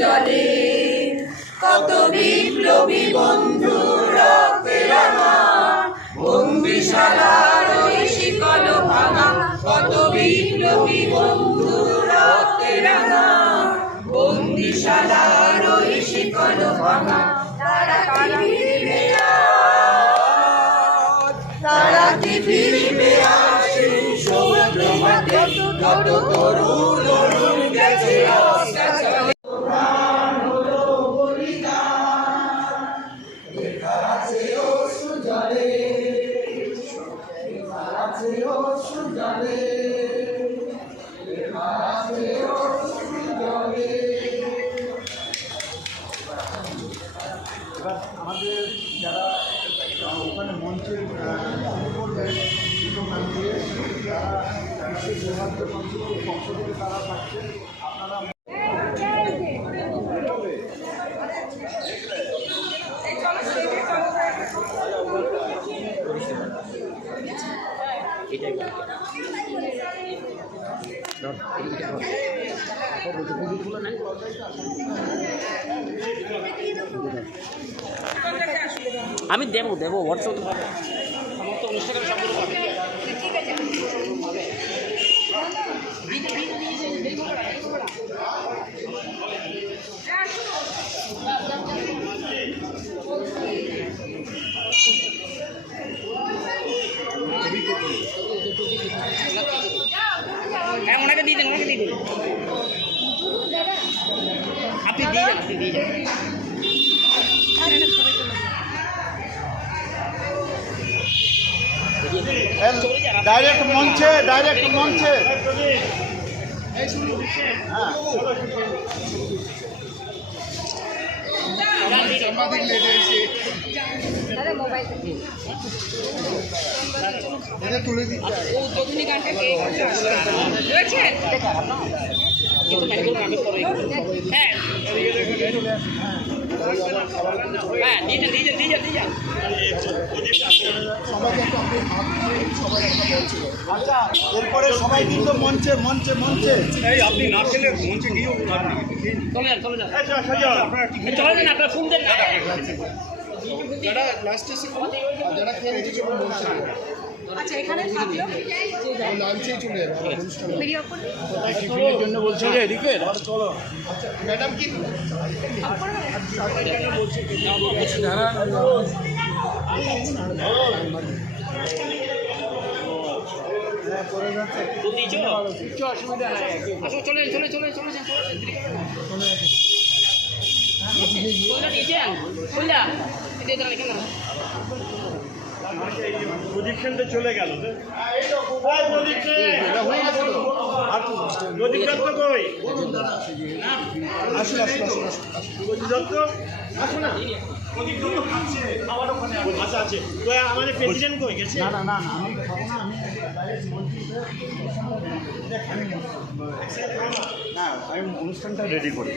জলে কত বিপ্লবী বন্ধু রক্তে রাঙা বন্দিশালার ওই শিকল ভাঙা কত বিপ্লবী বন্ধু রক্তে রাঙা বন্দিশালার ওই শিকল ভাঙা তারা কি ফিরবে আসে সমুদ্র মাঝে কত তরুণ গেছে আমাদের যারা ওখানে মঞ্চের করবেন যারা সৌভাগ্য পক্ষ থেকে তারা পাচ্ছেন আপনারা আমি দেবো হোয়াটসঅ্যাপ সমস্ত অনুষ্ঠানের সম্পূর্ণ পাবে। হ্যাঁ ওনাকে দিয়ে দেন আপনি দিয়ে যান ডাইরেক্ট মঞ্চে তুলে দিচ্ছে আচ্ছা এরপরে সবাই কিন্তু মঞ্চে আপনি না খেলে মঞ্চে গিয়েও চলে যান আপনারা ফোন দেন যারা লাস্টে যারা খেয়ে রেখেছে মঞ্চে আচ্ছা এখানে থাকলো লাঞ্চেই চলে যাবে অনুষ্ঠান ভিডিও করে টিফিনের জন্য বলছে যে এদিকে চলো ম্যাডাম কি অসুবিধা নাই চলে প্রদীপখানটা চলে গেল প্রদীপ দত্ত কই আসুন প্রদীপ দত্ত আসো না প্রদীপ দত্ত খাচ্ছে খাবার ওখানে আচ্ছা আছে তো আমাদের প্রেসিডেন্ট কই গেছে না আমি খাবো না আমি ডাইরেক্ট মঞ্চে আমি অনুষ্ঠানটা রেডি করি